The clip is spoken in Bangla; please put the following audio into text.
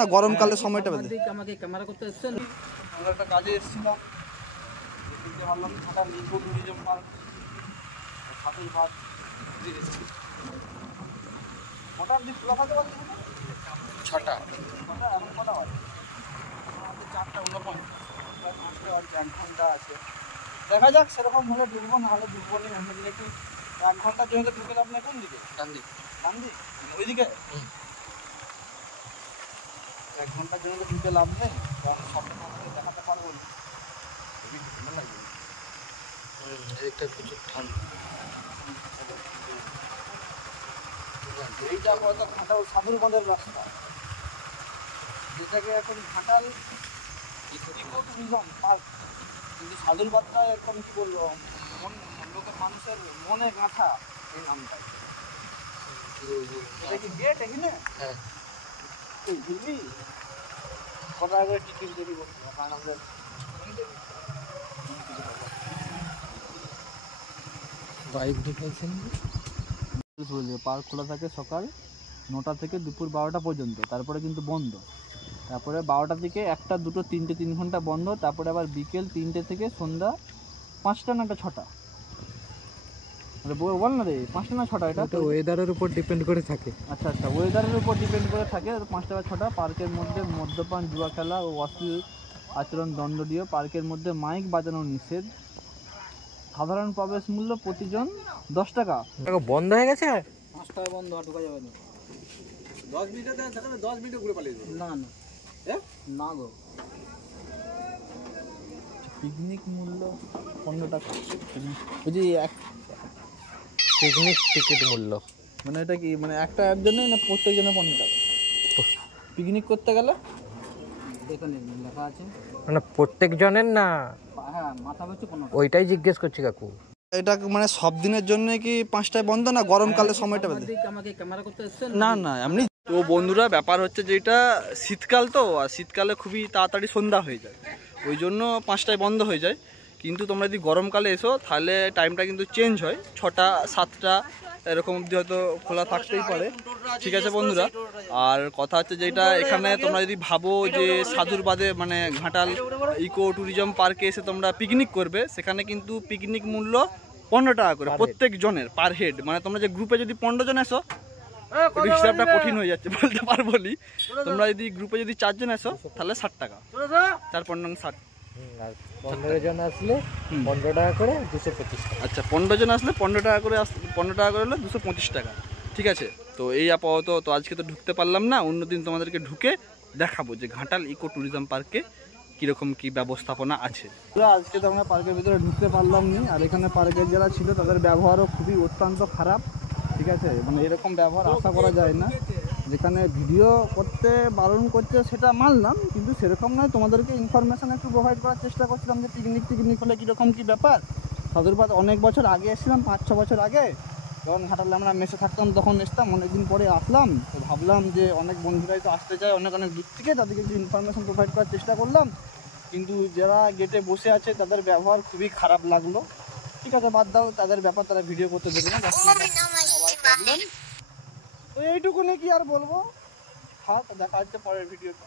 না গরমকালে সময়টা বেঁধে আমাকে ক্যামেরা করতে এসেছেন। আমরা একটা কাজে এসেছিলাম, ভাবলাম ঢাকা ইকো ট্যুরিজম পার্ক ছাতুর বাদ কটার দিক খোলা থাকতে পারছি না, 6টা এখন কটা বাজে? 4:49, 1 ঘন্টা আছে। দেখা যাক, সেরকম হলে ঢুকবো, না হলে ঢুকবো না। আমি একটু 1 ঘন্টার জন্য ঢুকে লাভ নেই। কোন দিকে? ডান দিক ওইদিকে 1 ঘন্টার জন্য ঢুকে লাভ নেই, কারণ সবটা দেখাতে পারবো না। এইটা হয়তো ঘাটাল সাধুর বাঁধের রাস্তা, যেটাকে এখন ঘাটাল ইকো ট্যুরিজম পার্ক, কিন্তু সাধুর বাঁধটা একদম কি বলবো, লোকের মানুষের মনে গাঁথা এই নামটা। এটা কি গেট এখানে? হ্যাঁ, বুঝলি কটা করে টিকিট দেরি করতে, কারণ আমাদের বাইক ঢুকেছেন। পার্ক খোলা থাকে সকাল 9টা থেকে দুপুর 12টা পর্যন্ত, তারপরে কিন্তু বন্ধ। তারপরে 12টা থেকে 1টা 2টো 3টে 3 ঘন্টা বন্ধ, তারপরে আবার বিকেল 3টে থেকে সন্ধ্যা 5টা না 6টা, বল না রে 5টা না 6টা, এটা তো ওয়েদারের উপর ডিপেন্ড করে থাকে। আচ্ছা, ওয়েদারের উপর ডিপেন্ড করে থাকে। 5টা বা 6টা। পার্কের মধ্যে মদ্যপান, জুয়া খেলা ও অশ্লীল আচরণ দণ্ডনীয়। পার্কের মধ্যে মাইক বাজানো নিষেধ। সাধারণ প্রবেশ মূল্য প্রতিজন 10 টাকা। বন্ধ হয়ে গেছে, 5 টাকা বন্ধ, ঢোকা যাবে না। 10 মিনিটে 10 মিনিটে ঘুরে পালিয়ে যাবে। না না গো। পিকনিক মূল্য 15 টাকা। বুঝি পিকনিক টিকিট মূল্য মানে এটা কি, মানে একটা এর জন্য না প্রত্যেক জনের 15 টাকা? পিকনিক করতে গেলে দেখুন লেখা আছে, মানে প্রত্যেক জনের না? হ্যাঁ, মাথা পিছু 15 টাকা। ওইটাই জিজ্ঞেস করছি কাকু। এটা মানে সব দিনের জন্য কি 5টায় বন্ধ না গরমকালে সময়টা বেঁধে? আমাকে ক্যামেরা করতে এসেছেন? না এমনি। তো বন্ধুরা, ব্যাপার হচ্ছে যে এটা শীতকাল, তো আর শীতকালে খুবই তাড়াতাড়ি সন্ধ্যা হয়ে যায়, ওই জন্য 5টায় বন্ধ হয়ে যায়। কিন্তু তোমরা যদি গরমকালে এসো তাহলে টাইমটা কিন্তু চেঞ্জ হয়, 6টা 7টা এরকম অবধি হয়তো খোলা থাকতেই পারে। ঠিক আছে বন্ধুরা, আর কথা হচ্ছে যেটা এখানে তোমরা যদি ভাবো যে সাধুর বাঁধে মানে ঘাটাল ইকো ট্যুরিজম পার্কে এসে তোমরা পিকনিক করবে, সেখানে কিন্তু পিকনিক মূল্য 15 টাকা করে প্রত্যেক জনের পার হেড। মানে তোমরা যে গ্রুপে যদি 15 জন এসো, হিসাবটা কঠিন হয়ে যাচ্ছে বলতে পারবো নি। তোমরা যদি গ্রুপে যদি 4 জন এসো তাহলে 60 টাকা, 4 60। 15 জন আসলে 15 টাকা করে 225 টাকা। আচ্ছা, 15 জন আসলে 15 টাকা করে, 15 টাকা করে হলে 225 টাকা। ঠিক আছে, তো এই আপাতত তো আজকে তো ঢুকতে পারলাম না, অন্যদিন তোমাদেরকে ঢুকে দেখাবো যে ঘাটাল ইকো ট্যুরিজম পার্কে কীরকম কী ব্যবস্থাপনা আছে। আজকে তো আমরা পার্কের ভিতরে ঢুকতে পারলাম না, আর এখানে পার্কের যারা ছিল তাদের ব্যবহারও খুবই অত্যন্ত খারাপ। ঠিক আছে, মানে এরকম ব্যবহার আশা করা যায় না। যেখানে ভিডিও করতে বারণ করছে সেটা মানলাম, কিন্তু সেরকম নয়। তোমাদেরকে ইনফরমেশান একটু প্রোভাইড করার চেষ্টা করছিলাম যে পিকনিক হলে কীরকম কী ব্যাপার। সাধুর বাঁধ অনেক বছর আগে এসেছিলাম, 5-6 বছর আগে, যখন ঘাটালে আমরা মেসে থাকতাম তখন এসতাম। অনেকদিন পরে আসলাম, তো ভাবলাম যে অনেক বন্ধুরাই তো আসতে চায় অনেক দূর থেকে, তাদেরকে একটু ইনফরমেশান প্রোভাইড করার চেষ্টা করলাম। কিন্তু যারা গেটে বসে আছে তাদের ব্যবহার খুবই খারাপ লাগলো। ঠিক আছে, বাদ দাও, তাদের ব্যাপার, তারা ভিডিও করতে দেবে না। তো এইটুকুনি কি আর বলবো। দেখা হচ্ছে পরের ভিডিওতে।